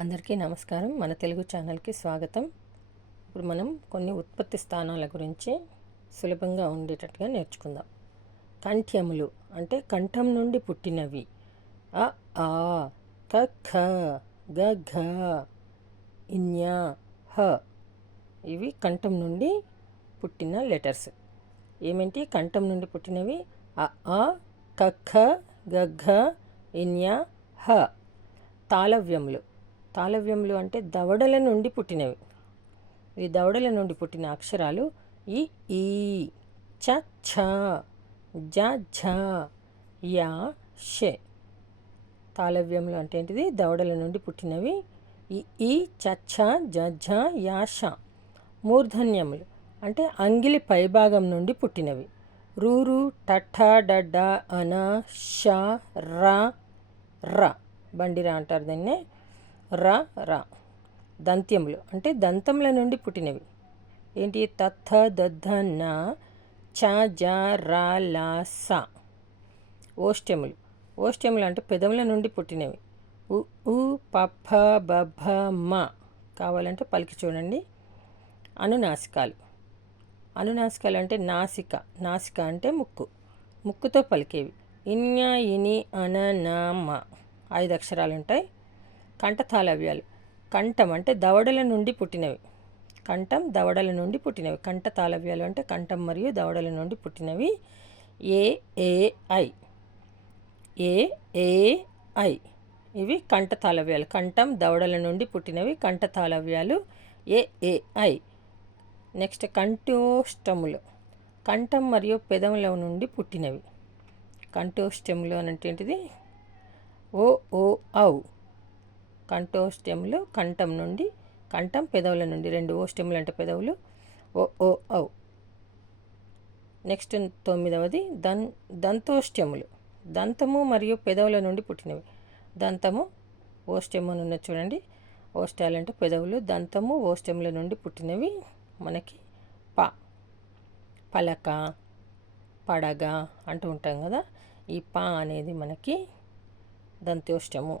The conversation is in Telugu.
అందరికీ నమస్కారం. మన తెలుగు ఛానల్కి స్వాగతం. ఇప్పుడు మనం కొన్ని ఉత్పత్తి స్థానాల గురించి సులభంగా ఉండేటట్టుగా నేర్చుకుందాం. కంఠ్యములు అంటే కంఠం నుండి పుట్టినవి. అ ఆ క ఖ గ ఘ ఇన్య హ. ఇవి కంఠం నుండి పుట్టిన లెటర్స్. ఏమేంటి? కంఠం నుండి పుట్టినవి? అ ఆ క ఖ గ ఘ ఇన్య హ. తాళవ్యములు. తాళవ్యములు అంటే దవడల నుండి పుట్టినవి. ఈ దవడల నుండి పుట్టిన అక్షరాలు ఈ ఈ చ ఛ జ ఝ యా షె. తాళవ్యములు అంటే ఏంటిది? దవడల నుండి పుట్టినవి ఈ ఈ చ ఛ జ ఝ యా ష. మూర్ధన్యములు అంటే అంగిలి పైభాగం నుండి పుట్టినవి. రూరు టఠ డడ్డ అన ష ర ర. బండిరా అంటారు దాన్నే. ర ర. దంత్యములు. అంటే దంతముల నుండి పుట్టినవి. ఏంటి? తత్థ దద్ధ న చ జ ర ల స. ఓష్ట్యములు ఓష్ట్యములు అంటే పెదముల నుండి పుట్టినవి. ఉ ఉ పఫ బభ మ. కావాలంటే పలికి చూడండి. అనునాసికాలు. అనునాసికాలు అంటే నాసిక. నాసిక అంటే ముక్కు. ముక్కుతో పలికేవి. ఇన్య ఇని అన నా మ. ఐదు అక్షరాలు ఉంటాయి. కంఠతాళవ్యాలు కంఠం అంటే దవడల నుండి పుట్టినవి. కంఠం దవడల నుండి పుట్టినవి. కంఠ తాళవ్యాలు అంటే కంఠం మరియు దవడల నుండి పుట్టినవి. ఏఏఐ ఏఏఐ ఇవి కంఠ తాళవ్యాలు. కంఠం దవడల నుండి పుట్టినవి. కంఠ తాళవ్యాలు. ఏ నెక్స్ట్ కంఠోష్టములు. కంఠం మరియు పెదముల నుండి పుట్టినవి. కంఠోష్టములు అంటే ఏంటిది? ఓ ఓ ఔ. కంఠోష్టములు కంఠం నుండి కంఠం పెదవుల నుండి రెండు ఓష్టములు అంటే పెదవులు. ఓ ఓ ఔ. నెక్స్ట్ తొమ్మిదవది దం దంతోష్టములు దంతము మరియు పెదవుల నుండి పుట్టినవి. దంతము ఓష్టము అని చూడండి. ఓష్టాలు అంటే పెదవులు. దంతము ఓష్టముల నుండి పుట్టినవి మనకి ప. పలక పడగ అంటూ ఉంటాం కదా. ఈ ప అనేది మనకి దంతోష్టము